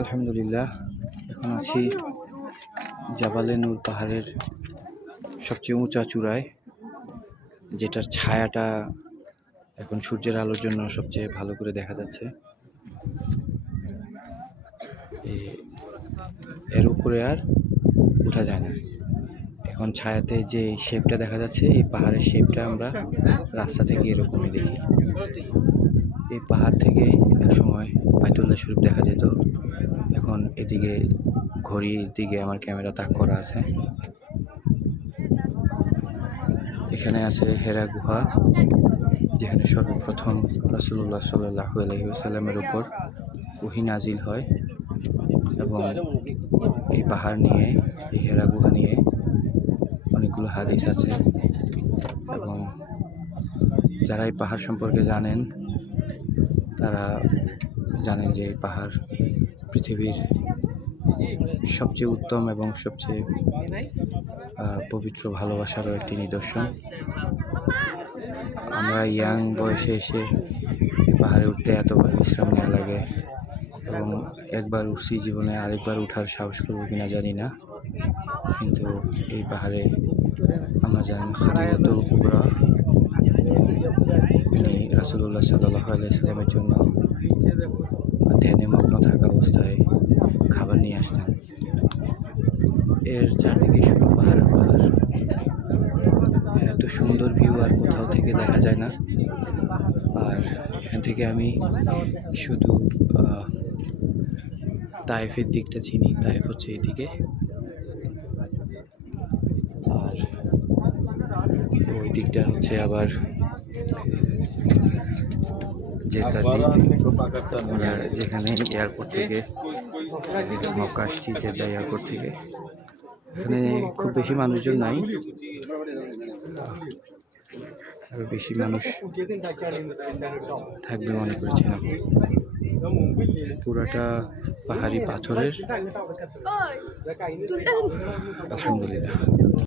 আলহামদুলিল্লাহ, এখন আছি জাবালে নূর পাহাড়ের সবচেয়ে উঁচা চূড়ায়, যেটার ছায়াটা এখন সূর্যের আলোর জন্য সবচেয়ে ভালো করে দেখা যাচ্ছে। এর উপরে আর ওঠা যায় না। এখন ছায়াতে যে শেপটা দেখা যাচ্ছে, এই পাহাড়ের শেপটা আমরা রাস্তা থেকে এরকমই দেখি। এই পাহাড় থেকে একসময় বাইতুল্লাহ শরীফ দেখা যেত। এখন এদিকে ঘড়ির দিকে আমার ক্যামেরা তাক করা আছে। এখানে আছে হেরা গুহা, যেখানে সর্বপ্রথম রাসূলুল্লাহ সাল্লাল্লাহু আলাইহি ওয়াসাল্লামের উপর ওহী নাজিল হয়। এবং এই পাহাড় নিয়ে, এই হেরা গুহা নিয়ে অনেকগুলো হাদিস আছে। এবং যারা এই পাহাড় সম্পর্কে জানেন, তারা জানেন যে এই পাহাড় পৃথিবীর সবচেয়ে উত্তম এবং সবচেয়ে পবিত্র ভালোবাসারও একটি নিদর্শন। আমরা ইয়াং বয়সে এসে পাহাড়ে উঠতে এতবার বিশ্রাম নেওয়া লাগে, এবং একবার উঠছি, জীবনে আরেকবার উঠার সাহস করবো কিনা জানি না। কিন্তু এই পাহাড়ে আমরা জানি খাদিজাতুল কুবরা, তিনি রাসূলুল্লাহ সাল্লাল্লাহু আলাইহি ওয়াসাল্লামের জন্য ধ্যানে মগ্ন থাকা অবস্থায় খাবার নিয়ে আসতেন। এর চারদিকে শুধু পাহাড় আর পাহাড়। এত সুন্দর ভিউ আর কোথাও থেকে দেখা যায় না। আর এখান থেকে আমি শুধু তায়েফের দিকটা চিনি। তায়েফ হচ্ছে এদিকে, আর ওই দিকটা হচ্ছে আবার যেখানে এয়ারপোর্ট থেকে মক্কা আসছি, জেদ্দা এয়ারপোর্ট থেকে। এখানে খুব বেশি মানুষজন নাই, আরো বেশি মানুষ থাকবে মনে করেছিলাম। পুরাটা পাহাড়ি পাথরের। আলহামদুলিল্লাহ।